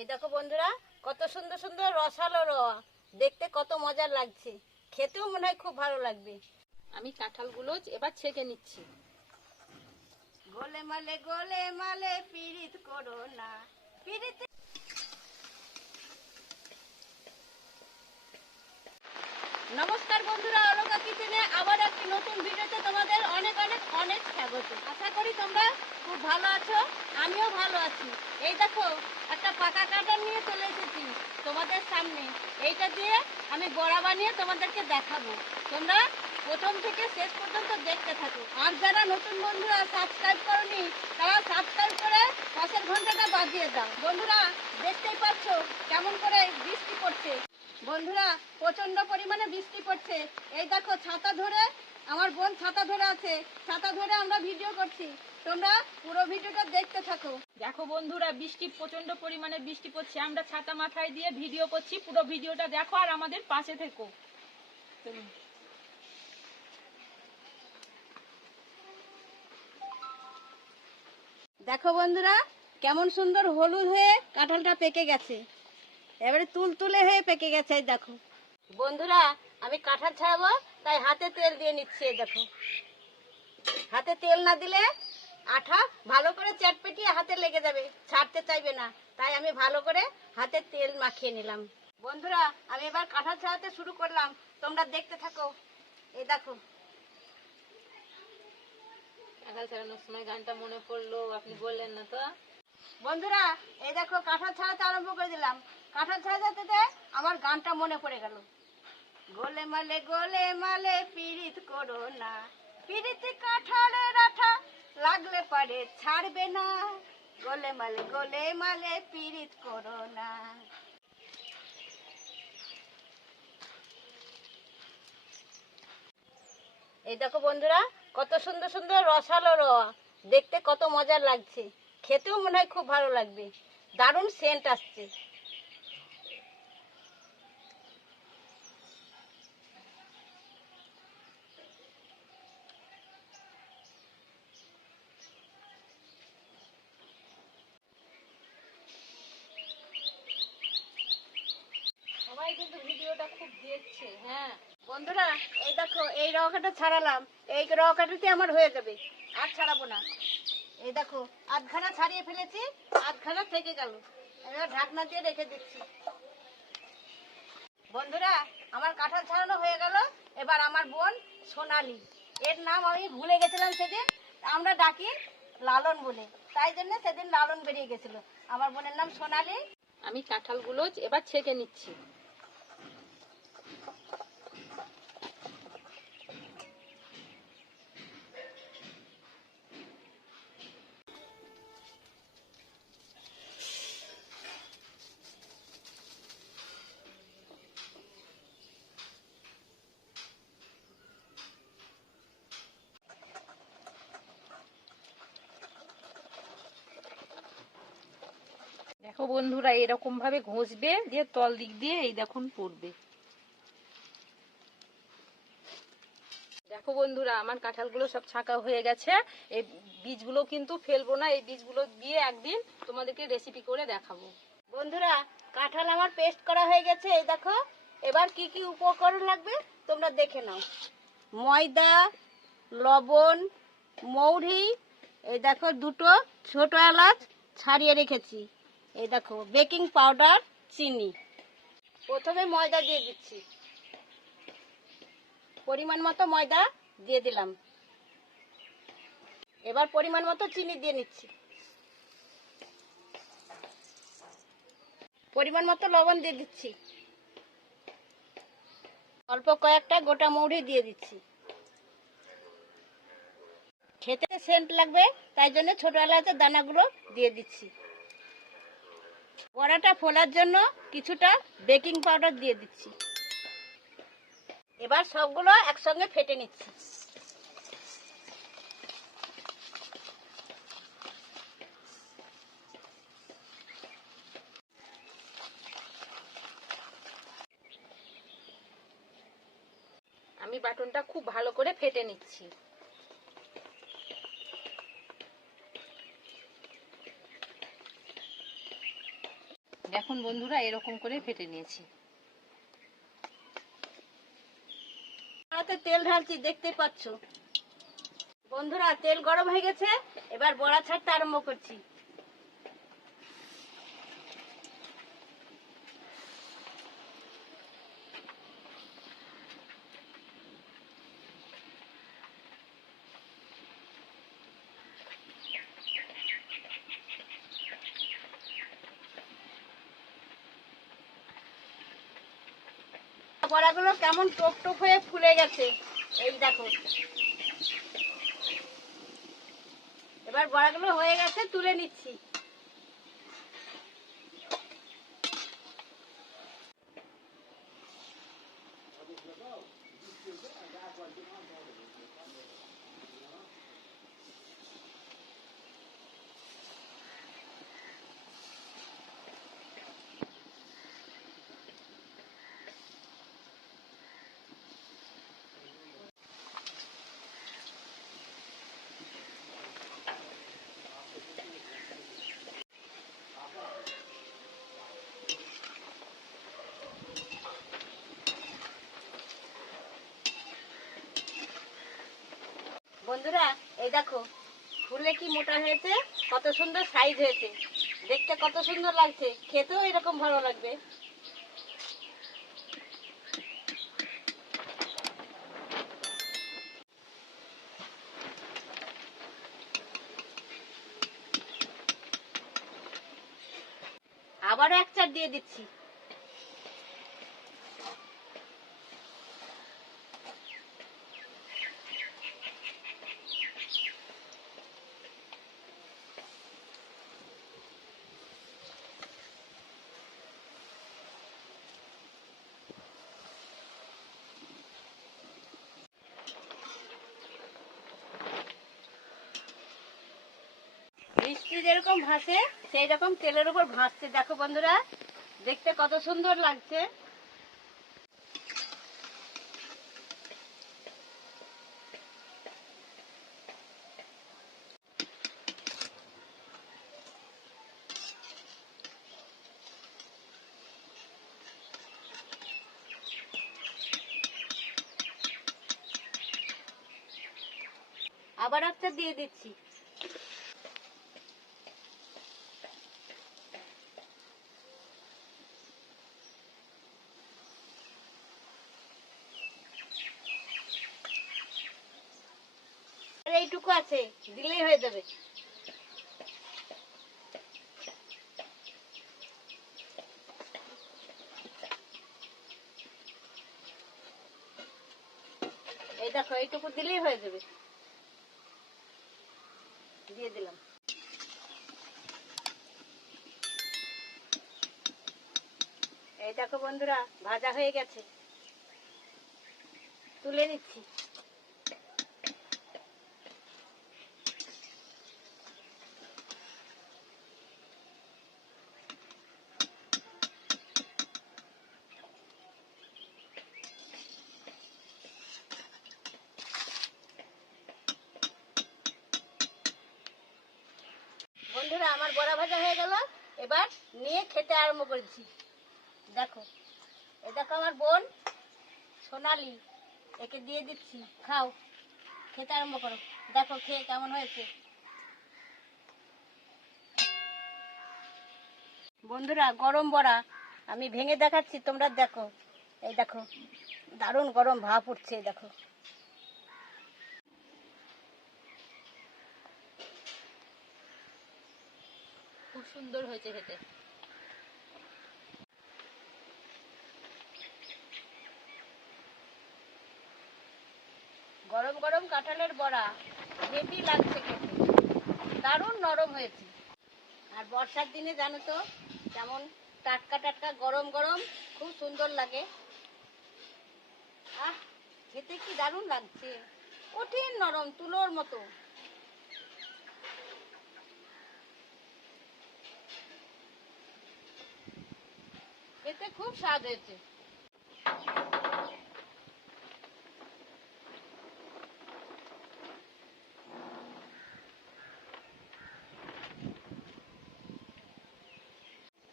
এই দেখো বন্ধুরা, কত সুন্দর সুন্দর রসালো রোয়া, দেখতে কত মজার লাগছে, খেতেও মনে হয় খুব ভালো লাগবে। আমি কাঁঠালগুলো এবার ছেঁকে নিচ্ছি। গোলে মালে পীড়িত করো না, পীড়িত। নমস্কার বন্ধুরা, আলোকা কিচেনে আবার একটি নতুন ভিডিওতে তোমাদের অনেক অনেক অনেক স্বাগত। আশা করি তোমরা খুব ভালো আছো, আমিও ভালো আছি। এই দেখো, একটা পাকা কাঁঠাল নিয়ে চলে এসেছি তোমাদের সামনে। এইটা দিয়ে আমি বড়া বানিয়ে তোমাদেরকে দেখাবো। তোমরা প্রথম থেকে শেষ পর্যন্ত দেখতে থাকো। আর যারা নতুন বন্ধুরা সাবস্ক্রাইব করনি, তারা সাবস্ক্রাইব করে পাশের ঘন্টাটা বাজিয়ে দাও। বন্ধুরা, দেখতেই পাচ্ছ কেমন করে বৃষ্টি পড়ছে। বন্ধুরা, প্রচন্ড পরিমাণে বৃষ্টি পড়ছে। এই দেখো, ছাতা ধরে আমার বোন ছাতা ধরে আছে, ছাতা ধরে আমরা ভিডিও করছি। তোমরা পুরো ভিডিওটা দেখতে থাকো। দেখো বন্ধুরা, প্রচন্ড পরিমাণে বৃষ্টি পড়ছে, আমরা ছাতা মাথায় দিয়ে ভিডিও করছি। পুরো ভিডিওটা দেখো আর আমাদের পাশে থেকো। চলুন। দেখো বন্ধুরা, কেমন সুন্দর হলুদ হয়ে কাঁঠালটা পেকে গেছে, এবারে তুলতুলে হয়ে পেকে গেছে। এই দেখো বন্ধুরা, আমি কাঁঠাল ছাড়াবো তাই হাতে তেল দিয়ে নিচ্ছি। এই দেখো, হাতে তেল না দিলে আঠা ভালো করে চটপটিয়ে হাতে লেগে যাবে, ছাড়তে চাইবে না। তাই আমি ভালো করে হাতে তেল মাখিয়ে নিলাম। বন্ধুরা, আমি এবার কাঁঠাল ছাড়াতে শুরু করলাম, তোমরা দেখতে থাকো। এই দেখো, কাঁঠাল ছাড়ানোর সময় গানটা মনে পড়লো, আপনি বললেন না তো। বন্ধুরা, এই দেখো কাঁঠাল ছাড়াতে আরম্ভ করে দিলাম। কাঁঠাল ছাড়াতে আমার গানটা মনে পড়ে গেল। গোলে মালে পীড়িত করো না, পীড়িত কাঁঠালের আঠা লাগলে পারে ছাড়বে না। গোলে মালে পীড়িত করো না। এই দেখো বন্ধুরা, কত সুন্দর সুন্দর রসালো রোয়া, দেখতে কত মজার লাগছে, খেতেও মনে হয় খুব ভালো লাগবে। দারুণ সেন্ট আসছে। সবাই কিন্তু ভিডিওটা খুব দেখছে। হ্যাঁ বন্ধুরা, এই দেখো, এই রকাটা ছাড়ালাম, এই রকাটাতে আমার হয়ে যাবে, আর ছাড়াবো না। এই দেখো, আধখানা ছাড়িয়ে ফেলেছি, আধখানা থেকে গেল। এবার ঢাকনা দিয়ে রেখে দিচ্ছি। বন্ধুরা, আমার কাঁঠাল ছাড়ানো হয়ে গেল। এবার আমার বোন সোনালি, এর নাম আমি ভুলে গেছিলাম সেদিন, আমরা ডাকি লালন বলে, তাই জন্য সেদিন লালন বেরিয়ে গেছিল। আমার বোনের নাম সোনালি। আমি কাঁঠালগুলো এবার ছেঁকে নিচ্ছি। দেখো বন্ধুরা, এরকম ভাবে ঘষবে, দিয়ে তল দিক দিয়ে এই দেখুন পড়বে। দেখো বন্ধুরা, আমার কাঁঠালগুলো সব ছাঁকা হয়ে গেছে। এই বীজগুলো কিন্তু ফেলবো না, এই বীজগুলো দিয়ে একদিন তোমাদেরকে রেসিপি করে দেখাবো। বন্ধুরা, কাঁঠাল আমার পেস্ট করা হয়ে গেছে। এই দেখো, এবার কি কি উপকরণ লাগবে তোমরা দেখে নাও। ময়দা, লবণ, মৌরি, এই দেখো দুটো ছোট এলাচ ছাড়িয়ে রেখেছি। এই দেখো বেকিং পাউডার, চিনি। প্রথমে ময়দা দিয়ে দিচ্ছি, পরিমাণ মতো ময়দা দিয়ে দিলাম। এবার পরিমাণ মতো চিনি দিয়ে নিচ্ছি, পরিমাণ মতো লবণ দিয়ে দিচ্ছি, অল্প কয়েকটা গোটা মৌরি দিয়ে দিচ্ছি। খেতে সেন্ট লাগবে, তাই জন্য ছোট এলাচের দানাগুলো দিয়ে দিচ্ছি। বড়াটা ফোলার জন্য কিছুটা বেকিং পাউডার দিয়ে দিচ্ছি। এবার সবগুলো একসঙ্গে ফেটে নিচ্ছি। আমি বাটনটা খুব ভালো করে ফেটে নিচ্ছি। দেখুন বন্ধুরা, এরকম করে ফেটে নিয়েছি। কড়াতে তেল ঢালছি, দেখতে পাচ্ছ বন্ধুরা। তেল গরম হয়ে গেছে, এবার বড়া ছাড়তে আরম্ভ করছি। বড়াগুলো কেমন টোপ টোপ হয়ে ফুলে গেছে, এই দেখো। এবার বড়াগুলো হয়ে গেছে, তুলে নিচ্ছি। বন্ধুরা এই দেখো, ফুলে কি মোটা হয়েছে, কত সুন্দর সাইজ হয়েছে, দেখতে কত সুন্দর লাগছে, খেতেও এরকম ভালো লাগবে। আবারও এক চার দিয়ে দিচ্ছি। মিষ্টি যেরকম ভাসে সেই রকম তেলের উপর ভাসছে, দেখো বন্ধুরা, দেখতে কত সুন্দর লাগছে। আবার একটা দিয়ে দিচ্ছি। এইটুকু আছে, দিলেই হয়ে যাবে। এই দেখো, এইটুকু দিলেই হয়ে যাবে। দিয়ে দিলাম। এই দেখো বন্ধুরা, ভাজা হয়ে গেছে, তুলে নিচ্ছি। বন্ধুরা আমার বড়া ভাজা হয়ে গেল, এবার নিয়ে খেতে আরম্ভ করেছি। দেখো, এই দেখো আমার বোন সোনালি, একে দিয়ে দিচ্ছি, খাও, খেতে আরম্ভ করো। দেখো খেয়ে কেমন হয়েছে। বন্ধুরা গরম বড়া আমি ভেঙে দেখাচ্ছি, তোমরা দেখো। এই দেখো, দারুণ গরম ভাপ উঠছে, দেখো। খুব সুন্দর হয়েছে খেতে। গরম গরম কাঁঠালের বড়া হেভি লাগছে খেতে, দারুণ নরম হয়েছে। আর বর্ষার দিনে জানো তো কেমন টাটকা টাটকা গরম গরম খুব সুন্দর লাগে। আহ, খেতে কি দারুণ লাগছে, কঠিন নরম, তুলোর মতো। খেতে খুব স্বাদ হয়েছে।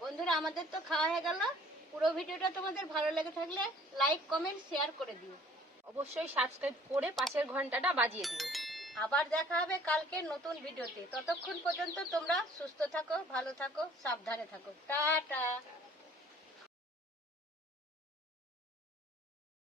বন্ধুরা আমাদের তো খাওয়া হয়ে গেল। পুরো ভিডিওটা তোমাদের ভালো লেগে থাকলে লাইক কমেন্ট শেয়ার করে দিও। অবশ্যই সাবস্ক্রাইব করে পাশের ঘন্টাটা বাজিয়ে দিও। আবার দেখা হবে কালকে নতুন ভিডিওতে। ততক্ষণ পর্যন্ত তোমরা সুস্থ থাকো, ভালো থাকো, সাবধানে থাকো। টাটা।